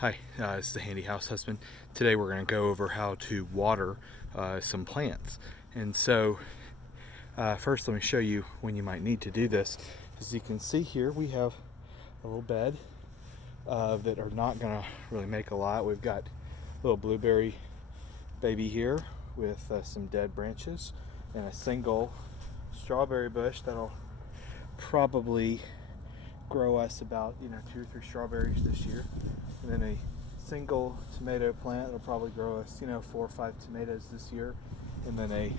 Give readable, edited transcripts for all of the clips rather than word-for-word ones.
Hi, it's the Handy House Husband. Today we're going to go over how to water some plants. And so first let me show you when you might need to do this. As you can see here, we have a little bed that are not going to really make a lot. We've got a little blueberry baby here with some dead branches and a single strawberry bush that'll probably grow us about 2 or 3 strawberries this year, and then a single tomato plant that'll probably grow us 4 or 5 tomatoes this year, and then a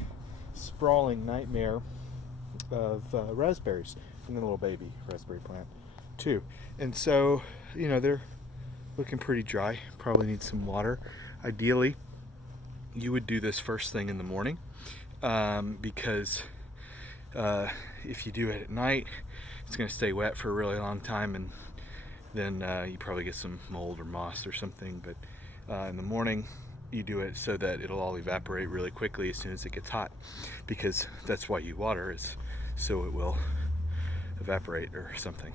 sprawling nightmare of raspberries, and then a little baby raspberry plant too. And so they're looking pretty dry, probably need some water. Ideally you would do this first thing in the morning, because if you do it at night, it's going to stay wet for a really long time, and then you probably get some mold or moss or something. But in the morning, you do it so that it'll all evaporate really quickly as soon as it gets hot, because that's why you water, is so it will evaporate or something.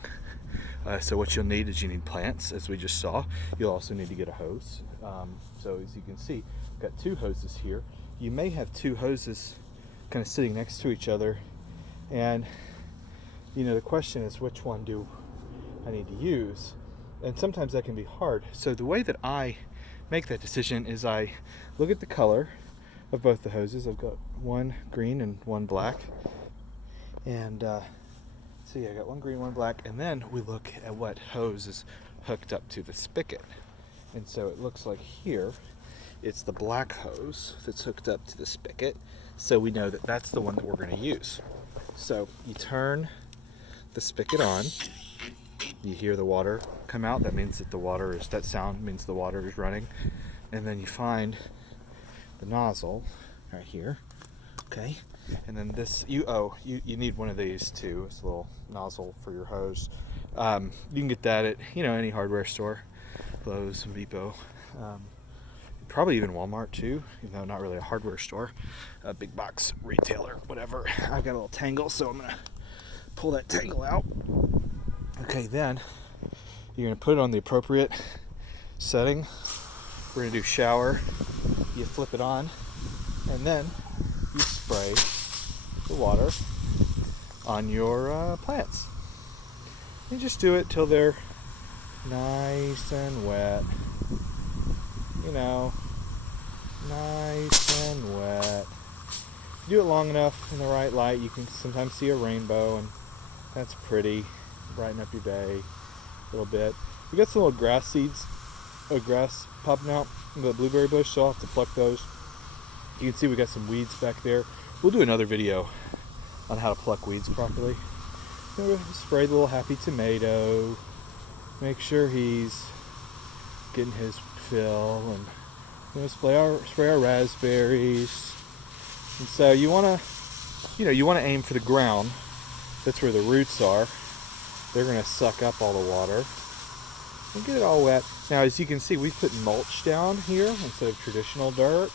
So what you'll need is plants, as we just saw. You'll also need to get a hose. So as you can see, I've got 2 hoses here. You may have 2 hoses kind of sitting next to each other, and the question is, which one do I need to use? And sometimes that can be hard. So the way that I make that decision is I look at the color of both the hoses. I've got one green and one black, and I got one green, one black, and then we look at what hose is hooked up to the spigot. And so it looks like here it's the black hose that's hooked up to the spigot, so we know that that's the one that we're going to use. So you turn the spigot on, you hear the water come out. That means that that sound means the water is running. And then you find the nozzle right here, okay? And then you need one of these too. It's a little nozzle for your hose. You can get that at any hardware store, Lowe's, Home Depot, probably even Walmart too, even though not really a hardware store, a big box retailer, whatever. I've got a little tangle, so I'm gonna pull that tangle out. Okay, then you're gonna put it on the appropriate setting. We're gonna do shower. You flip it on, and then you spray the water on your plants. You just do it till they're nice and wet. Nice and wet. Do it long enough in the right light, you can sometimes see a rainbow, and that's pretty. Brighten up your day a little bit. We got some little grass seeds, grass popping out in the blueberry bush, so I'll have to pluck those. You can see we got some weeds back there. We'll do another video on how to pluck weeds properly. We'll spray the little happy tomato, make sure he's getting his fill, and spray our raspberries. And so you want to aim for the ground. That's where the roots are. They're going to suck up all the water and get it all wet. Now, as you can see, we've put mulch down here instead of traditional dirt.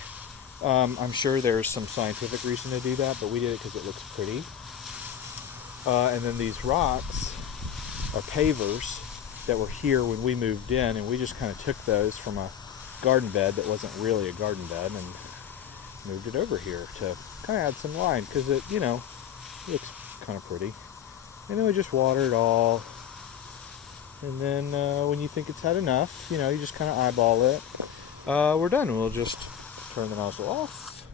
I'm sure there's some scientific reason to do that, but we did it because it looks pretty. And then these rocks are pavers that were here when we moved in, and we just kind of took those from a garden bed that wasn't really a garden bed and moved it over here to kind of add some line, because it looks kind of pretty. And then we just water it all, and then when you think it's had enough, you just kind of eyeball it. We're done. We'll just turn the nozzle off,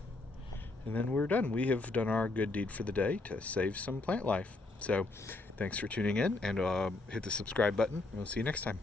and then we're done. We have done our good deed for the day to save some plant life. So thanks for tuning in, and hit the subscribe button, and we'll see you next time.